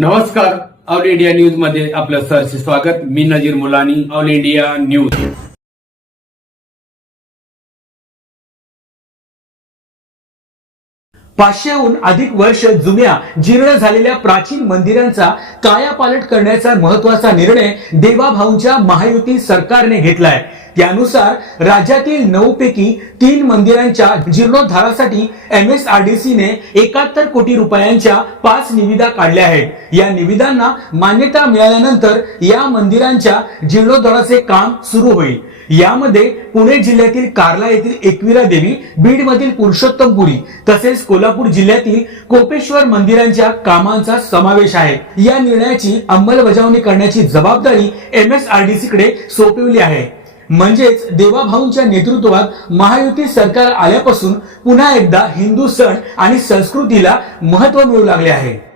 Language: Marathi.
नमस्कार. ऑल इंडिया न्यूजमध्ये आपलं सरचे स्वागत. मी Nazir Mulani. All India news. पाचशेहून अधिक वर्ष जुन्या जीर्ण झालेल्या प्राचीन मंदिरांचा कायापालट करण्याचा महत्त्वाचा निर्णय देवाभाऊंच्या महायुती सरकारने घेतलाय. त्यानुसार राज्यातील नऊ पैकी तीन मंदिरांच्या जीर्णोद्धारासाठी एम एस आर डी ने एकाहत्तर कोटी रुपयांच्या पाच निविदा काढल्या आहेत. या निविदांना मान्यता मिळाल्यानंतर या मंदिरांच्या जीर्णोद्धाराचे काम सुरू होईल. यामध्ये पुणे जिल्ह्यातील कार्ला येथील एकविरा देवी बीड मधील पुरुषोत्तमपुरी तसेच कोल्हापूर जिल्ह्यातील कोपेश्वर मंदिरांच्या कामांचा समावेश आहे. या निर्णयाची अंमलबजावणी करण्याची जबाबदारी M S R D C कडे सोपवली आहे. म्हणजेच देवाभाऊंच्या नेतृत्वात महायुती सरकार आल्यापासून पुन्हा एकदा हिंदू सण आणि संस्कृतीला महत्त्व मिळू लागले आहे.